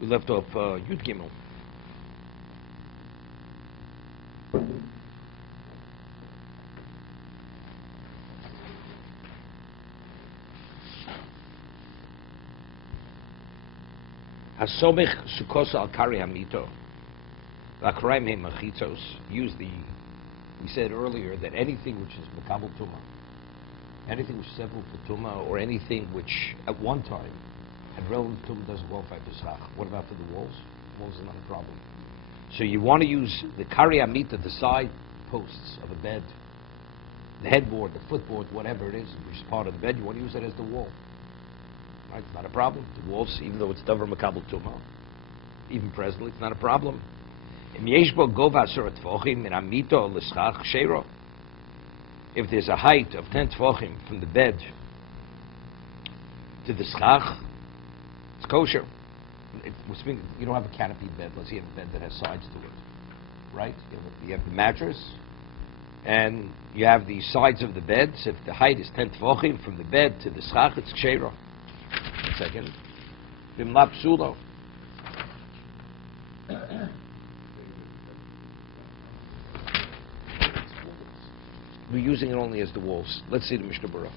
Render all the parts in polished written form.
We left off Yud Gimel. Hasomich Sukkos al Kari Hamito. V'akraim he machitzos. Use the. We said earlier that anything which is makabel tuma, anything which is several for tuma, or anything which at one time had relevant tuma doesn't qualify for schach. What about for the walls? Walls is not a problem. So you want to use the Kari Hamita, the side posts of a bed, the headboard, the footboard, whatever it is, which is part of the bed. You want to use it as the wall. Right? It's not a problem. The walls, even though it's davar makabel tuma, even presently, it's not a problem. If there's a height of 10 tefachim from the bed to the schach, it's kosher. You don't have a canopied bed. Let's say you have a bed that has sides to it, right? You have the mattress, and you have the sides of the bed. So if the height is 10 tefachim from the bed to the schach, it's kshera. 1 second. Bimla psulo. We're using it only as the walls. Let's see the Mishna Berura.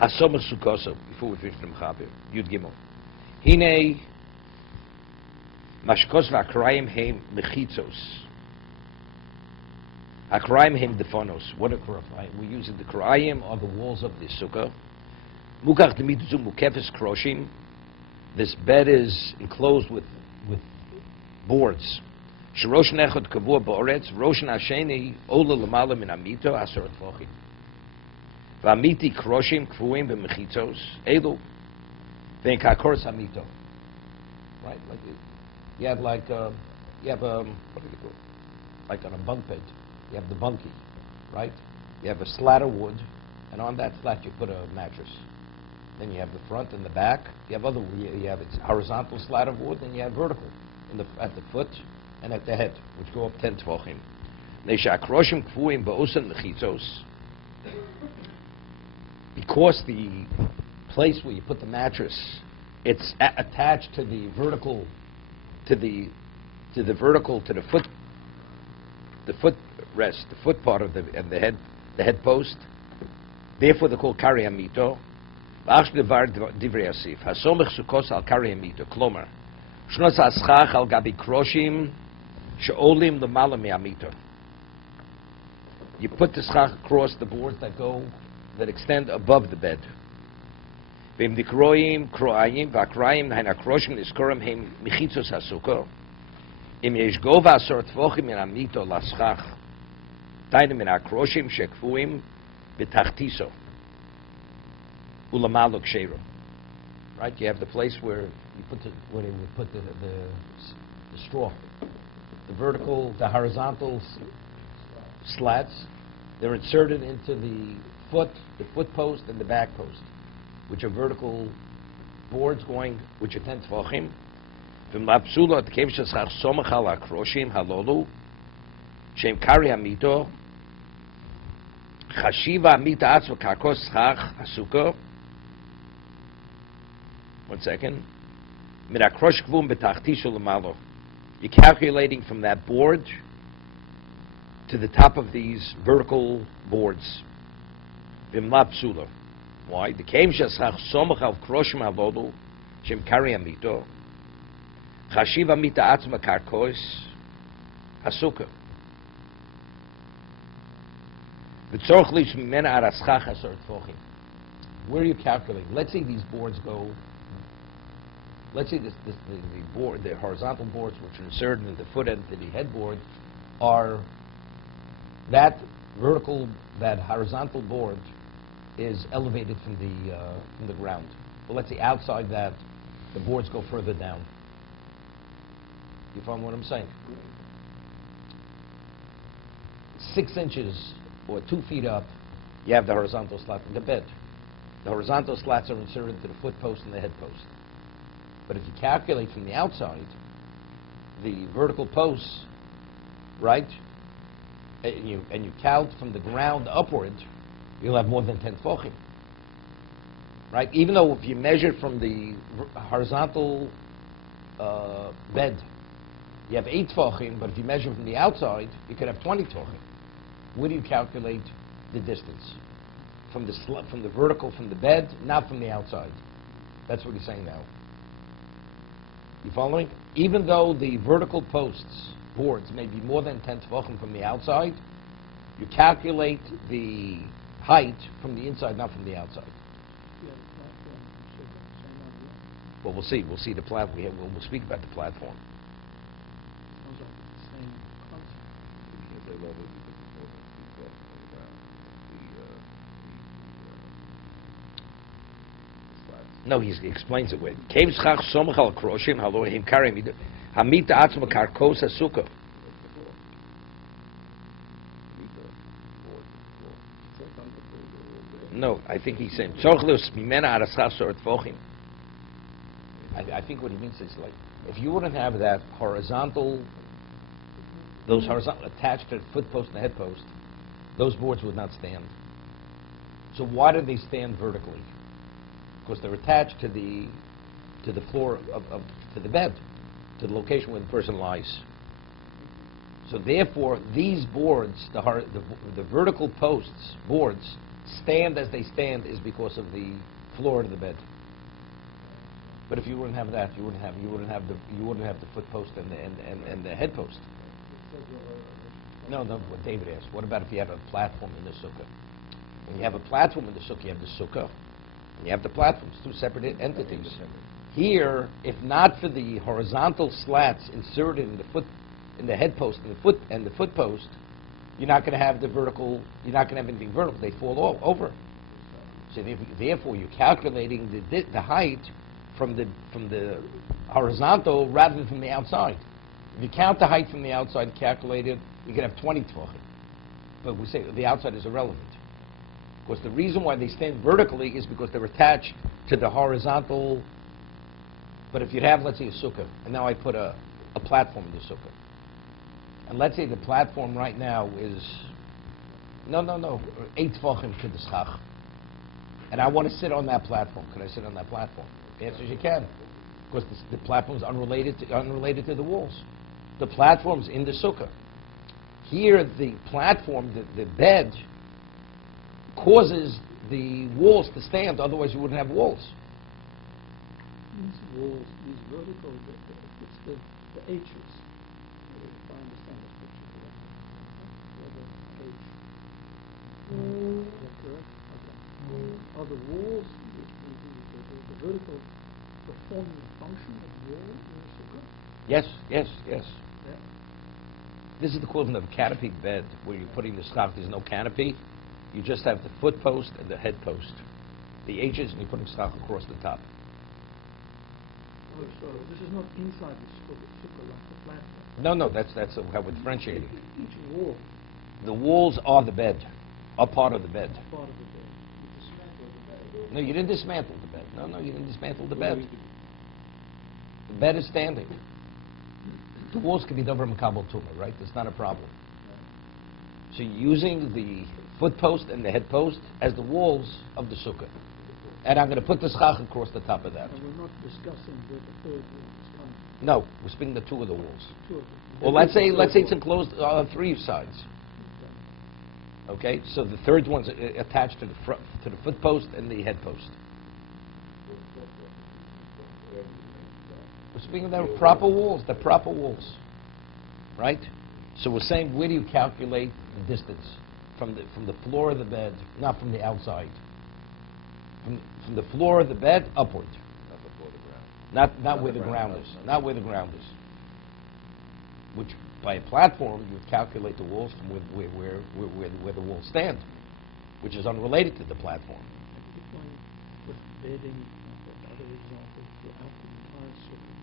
Hasoma Sukoso, before we finish the Mechaber, Yud Gimel. Hine Mashkos v'akrayim heim mechitzos. Akrayim heim defonos. What are krayim? We're using the krayim or the walls of the sukkah. Mukach demituzu mukefes kroshim. This bed is enclosed with boards. Shrosh nechot kavua ba'oretz, rosh nasheni ola lamala min amito asor tfochim. V'amiti kroshim kvuim b'mechitzos elu v'enkakors amito. Right, like you have what do you call it? Like on a bunk bed, you have the bunkie, right? You have a slat of wood, and on that slat you put a mattress. Then you have the front and the back. You have you have it's horizontal slat of wood, and you have vertical at the foot and at the head, which go up 10 tefachim. Because the place where you put the mattress, it's attached to the vertical, to the foot, the foot rest, the foot part of the head post. Therefore, they're called kari hamito. Hasomich sukos al kari hamito. Klomer. Shnos aschach al gabi kroshim she'olim l'mala me'amito. You put the schach across the boards that extend above the bed. V'im dikroim kroayim v'akrayim hain akroshim niskorim heim michitzos hasuko. Im yesh gova asor tvochim min amito laschach. Tainim min akroshim shekfuim b'tachtiso. Ulamalo kshero. Right? You have the place where you put where they would put the straw, the vertical, the horizontal slats. They're inserted into the foot post, and the back post, which are vertical boards which are 10 tefachim. From lapsula at kevshasach somachal akroshim halolu, shem kari hamito, chashiva hamita atzva kakos schach hasuko. 1 second. You're calculating from that board to the top of these vertical boards. Why? The came shasach somach al kroshim avodu shem kari amito chashiv amita atzma karkos hasuka v'tzorch lish mimena araschach asor tfochim. Where are you calculating? Let's say these boards go. Let's say the board, the horizontal boards, which are inserted into the foot end to the headboard, are that horizontal board is elevated from the ground. Well, let's say outside that, the boards go further down. You follow what I'm saying? 6 inches or 2 feet up, you have the horizontal slat in the bed. The horizontal slats are inserted into the foot post and the head post. But if you calculate from the outside, the vertical posts, right, and you count from the ground upward, you'll have more than 10 tefachim. Right? Even though if you measure from the horizontal bed, you have 8 tefachim, but if you measure from the outside, you could have 20 tefachim. Where do you calculate the distance? From the vertical, from the bed, not from the outside. That's what he's saying now. You following? Even though the vertical posts, boards, may be more than 10 tefachim from the outside, you calculate the height from the inside, not from the outside. Well, we'll see. We'll see the platform. We'll speak about the platform. No, he explains it with Chovos HaLevavos halo him karim hamita atzma karkos hasuka. No, I think he's saying tzorchlos mimena araschas or tvochim. I think what he means is like if you wouldn't have that horizontal, those horizontal attached to the foot post and the head post, those boards would not stand. So why do they stand vertically? Because they're attached to the floor to the bed, to the location where the person lies. So therefore, these boards, the vertical posts, boards, stand as they stand is because of the floor of the bed. But if you wouldn't have that, you wouldn't have the foot post and the head post. No, what David asked. What about if you had a platform in the sukkah? When you have a platform in the sukkah, you have the sukkah. And you have the platforms, 2 separate entities. Here, if not for the horizontal slats inserted in the head post and the foot post, you're not going to have the vertical. You're not going to have anything vertical. They fall all over. So therefore, you're calculating the height from the horizontal rather than from the outside. If you count the height from the outside, calculate it, you can have 20 tefachim. But we say the outside is irrelevant. Because the reason why they stand vertically is because they're attached to the horizontal. But if you have, let's say, a sukkah, and now I put a platform in the sukkah, and let's say the platform right now is 8 tefachim to the schach, and I want to sit on that platform. Can I sit on that platform? The answer is you can, because the platform is unrelated to the walls. The platform's in the sukkah. Here, the platform, the bed, causes the walls to stand, otherwise you wouldn't have walls. These walls, these vertical, it's the H's. If I understand this picture correctly. Is that correct? Okay. Are the walls, the vertical, performing a function of wall in the sukkah? Yes. Yeah. This is the equivalent of a canopied bed, where you're putting the schach, there's no canopy. You just have the foot post and the head post, the H's, and you're putting schach across the top. Oh, so this is not inside the sukkah like the platform. No, that's how we're differentiating. Each wall. The walls are the bed, are part of the bed. Part of the bed. You dismantle the bed. No, you didn't dismantle the bed. No, you didn't dismantle the bed. The bed is standing. The walls can be davar makabel tumah, right? That's not a problem. So you're using the foot post and the head post as the walls of the sukkah. And I'm going to put the schach across the top of that. And we're not discussing where the third wall is coming. No, we're spinning the 2 of the walls. 2 of them. Well, let's say it's enclosed on 3 sides. Okay, so the third one's attached to the foot post and the head post. We're speaking about proper walls. They're proper walls, right? So we're saying, where do you calculate the distance from the floor of the bed, not from the outside? From the floor of the bed upward. Not before the ground. Not where the ground is. Not where the ground is. Which, by a platform, you would calculate the walls from where the walls stand, which is unrelated to the platform. With bedding, and other examples, throughout the entire sukkah.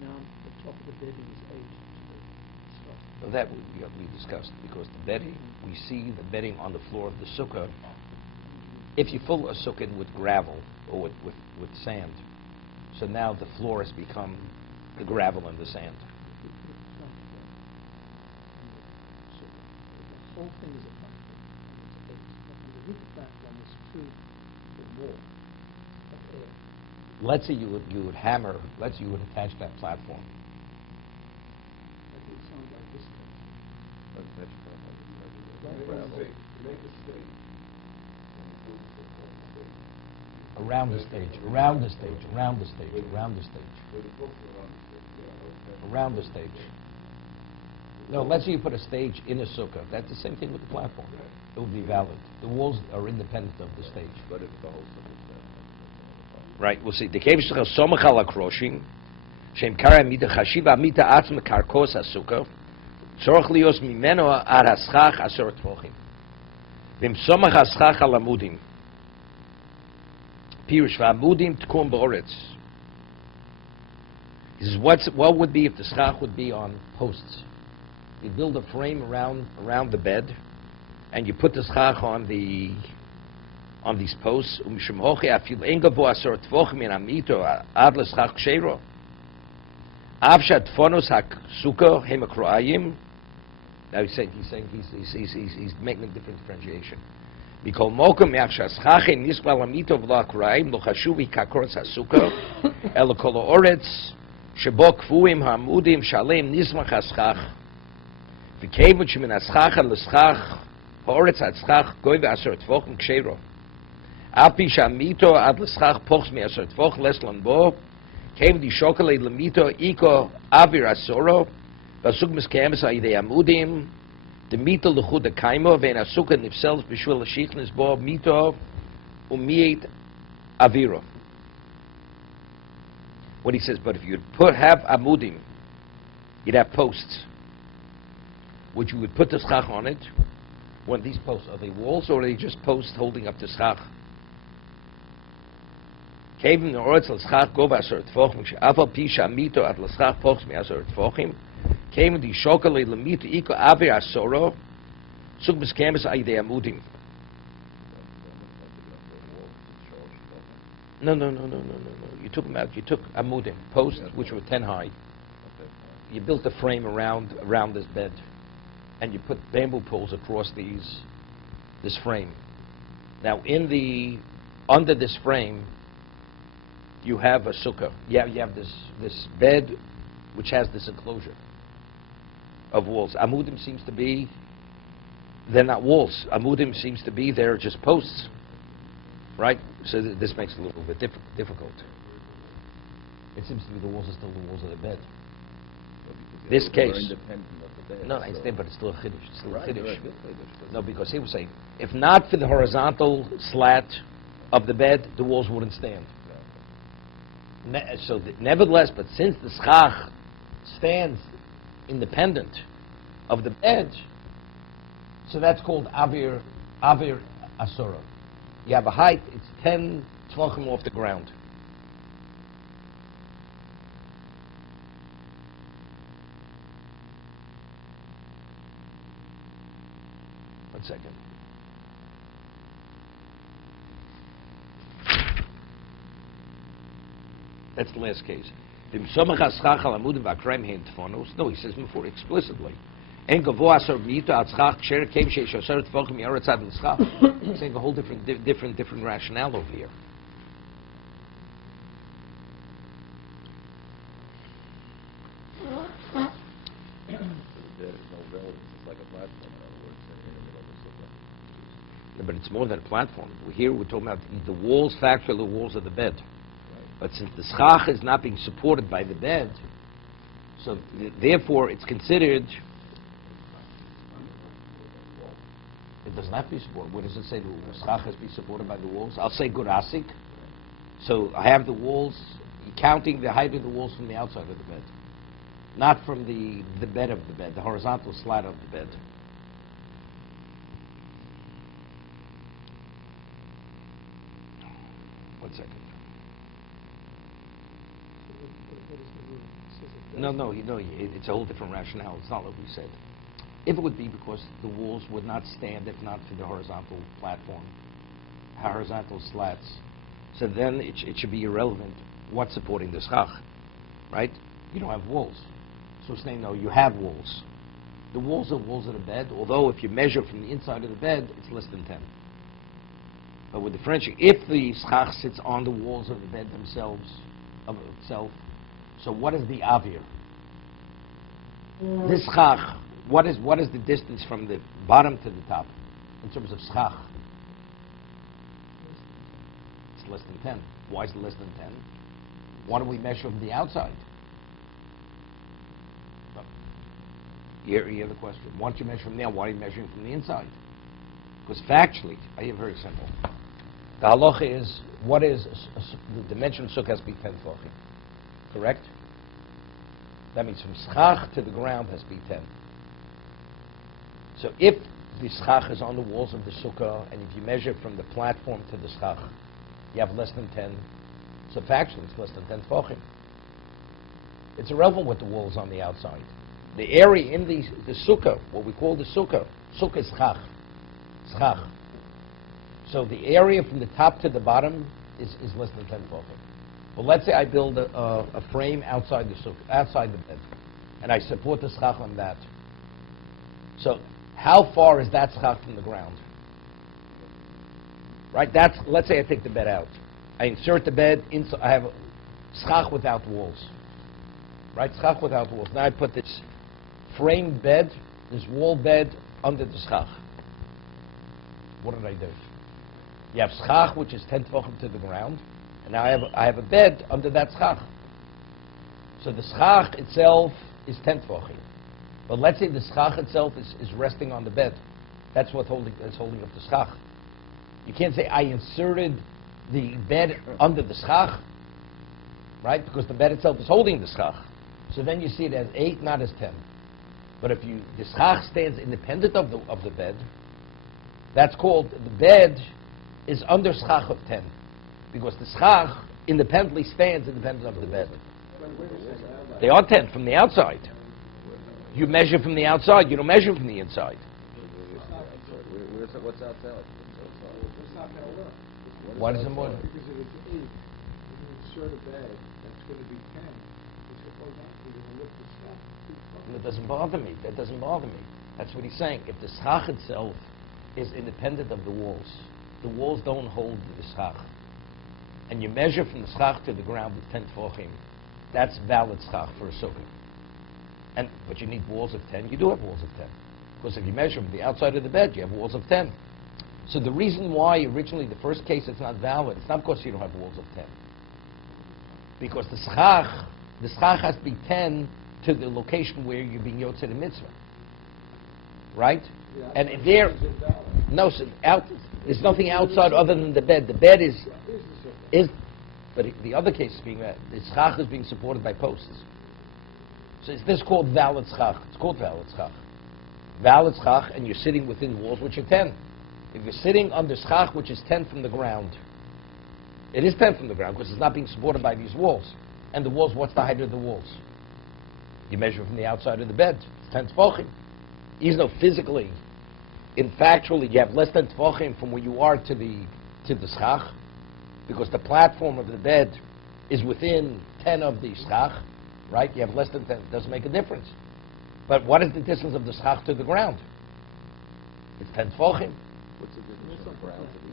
Now, the top of the bedding is 8 to the stuff. So that we discussed, because the bedding, we see the bedding on the floor of the sukkah. If you fill a sukkah with gravel or with sand, so now the floor has become the gravel and the sand. So the whole thing is a platform. roof platform is to the wall of air. Let's say you would hammer. Let's say you would attach that platform. That would sound like this thing. Around the stage, around the stage, around the stage, around the stage. Around the stage. No, let's say you put a stage in a sukkah. That's the same thing with the platform. It would be valid. The walls are independent of the stage. But if the whole sukkah is Right, we'll see. The Chovos somach al akroshim, shem kara mita chashiva mita atzma karkos hasukkah, tzorach lios mimeno ar haschach asor tvochim. Vim somach haschach al amudim. Pirush v'amudim tkum ba'oretz. He says, what would be if the schach would be on posts? You build a frame around the bed, and you put the schach on these posts. Umshemhoche afil engavo asor tvochim in amito ad l'schach kshero. Avshat tfonos haksuka hemakroayim. Now he's making a different differentiation. Because mokum yachshas chache nisbal amito v'la kraim lo chashuvi kakors hasuka el kol oretz shebo kfuim hamudim shalem nismach haschach v'kevut shemin haschach al l'schach ha'oretz haschach goy v'asor tvochim kshero api shamito ad l'schach pochs mi asor tvoch leslan bo kevut di shokolei l'mito iko avir asoro v'asuk miskemes ha'idei amudim the mito l'chud ha'kaimo ve'en asuka nifsels b'shul l'shichnis bo mito u'miet aviro. What he says, but if you'd have amudim, you'd have posts, which you would put the schach on it. One of these posts, are they walls or are they just posts holding up the schach? Kevin the oretz l'schach gova asor tvochim she'afal pi sha'mito ad l'schach pochs mi asor tvochim came the shokale lemito iko aver asoro sug miskemes aidei amudim. No. You took amudim, posts which were 10 high. You built a frame around this bed, and you put bamboo poles across this frame. Now, under this frame, you have a sukkah. You have this bed, which has this enclosure of walls. Amudim seems to be, they're not walls. Amudim seems to be, they're just posts. Right? So this makes it a little bit difficult. It seems to be the walls are still the walls of the bed. This case. independent of the bed. No, I understand, but it's still a chiddush. It's still a chiddush. Right. No, because he was saying, if not for the horizontal slat of the bed, the walls wouldn't stand. Nevertheless, but since the schach stands independent of the bed, so that's called avir asura. You have a height, it's 10 tvachim off the ground. One second. That's the last case. No, he says before explicitly. Saying a whole different rationale over here. There's no relevance. It's like a platform, in other words, in the middle of the sukkah. Yeah, but it's more than a platform. Here we're talking about the walls, factually the walls of the bed. But since the schach is not being supported by the bed, so therefore it's considered. It does not be supported. Where does it say the schach has to be supported by the walls? I'll say gurasik. So I have the walls, counting the height of the walls from the outside of the bed, not from the bed of the bed, the horizontal slat of the bed. One second. No, it's a whole different rationale. It's not what we said. If it would be because the walls would not stand if not for the horizontal platform, horizontal slats, so then it should be irrelevant what's supporting the schach, right? You don't have walls. So it's saying, no, you have walls. The walls are walls of the bed, although if you measure from the inside of the bed, it's less than 10. But we're differentiating. If the schach sits on the walls of the bed themselves, of itself, so what is the avir? This schach, what is the distance from the bottom to the top in terms of schach? It's less than 10. Why is it less than 10? Why do we measure from the outside? Well, you hear the question. Why don't you measure from there? Why are you measuring from the inside? Because factually, I hear very simple. The halacha is, the dimension of sukkah has to be 10 tefachim. Correct? That means from schach to the ground has to be 10. So if the schach is on the walls of the sukkah, and if you measure from the platform to the schach, you have less than 10. So factually, it's less than 10 tefachim. It's irrelevant what the wall is on the outside. The area in the sukkah, what we call the sukkah is schach. Schach. So the area from the top to the bottom is less than 10 tefachim. Well, let's say I build a frame outside the sukkah, outside the bed, and I support the schach on that. So how far is that schach from the ground? Right? Let's say I take the bed out. I insert the bed inside. I have a schach without walls. Right? Schach without walls. Now I put this framed bed, this wall bed, under the schach. What did I do? You have schach, which is 10 tefachim to the ground, and now I have a bed under that schach. So the schach itself is 10 tefachim. But let's say the schach itself is resting on the bed. That's holding up the schach. You can't say I inserted the bed under the schach, right? Because the bed itself is holding the schach. So then you see it as 8, not as 10. But if the schach stands independent of the bed, that's called, the bed is under schach of 10. Because the schach independently stands independent of the bed. They are 10 from the outside. You measure from the outside, you don't measure from the inside. What's outside? Why does it matter? Because if it's 8, if you insert a bed, that's going to be 10. It's supposed to be going to lift the schach. That doesn't bother me. That doesn't bother me. That's what he's saying. If the schach itself is independent of the walls don't hold the schach, and you measure from the schach to the ground with 10 tefachim, that's valid schach for a sukkah. But you need walls of 10. You do have walls of 10. Because if you measure from the outside of the bed, you have walls of 10. So the reason why originally the first case it's not valid, it's not because you don't have walls of 10. Because the schach has to be 10 to the location where you're being yotzei the mitzvah. Right? Yeah, and there, no, so there's nothing outside other than the bed. The bed is, but the other case is being, the schach is being supported by posts. So is this called valid schach? It's called valid schach. Valid schach, and you're sitting within walls which are 10. If you're sitting under schach, which is 10 from the ground, it is 10 from the ground because it's not being supported by these walls. And the walls, what's the height of the walls? You measure from the outside of the bed. It's 10 tefachim. Even though physically, factually, you have less than tefachim from where you are to the schach, because the platform of the bed is within 10 of the schach, right? You have less than 10. It doesn't make a difference. But what is the distance of the schach to the ground? It's 10 tefachim. What's the difference from the ground to the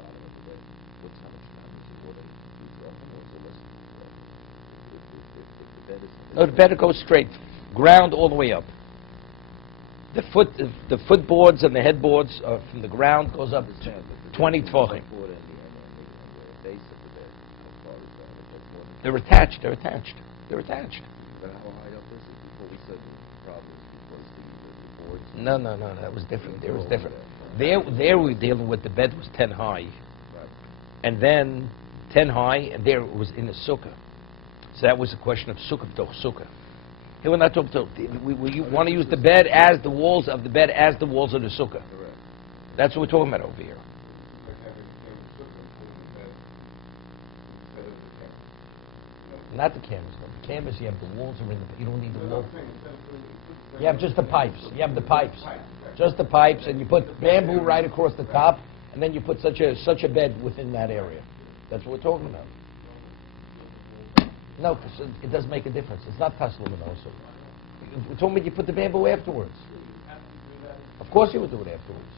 bottom of the bed? What's how much time is it? What are the less if the bed is... No, the bed goes straight, ground all the way up. The footboards and the headboards from the ground goes up to 20 tefachim. They're attached. They're attached. But how high up is it? Before we said the problem is because the boards... No, that was different. There was different. There we were dealing with the bed was 10 high. Right. And then 10 high, and there it was in the sukkah. So that was a question of sukkah b'toch sukkah. Here we're not talking we want to use the bed as the walls of the bed as the walls of the sukkah. Correct. That's what we're talking about over here. Not the canvas, though. The canvas, you have the walls are in the... You don't need the wall. You have just the pipes. You have the pipes. Just the pipes, and you put bamboo right across the top, and then you put such a bed within that area. That's what we're talking about. No, because it does make a difference. It's not taslim also. We're talking about you put the bamboo afterwards. Of course you would do it afterwards.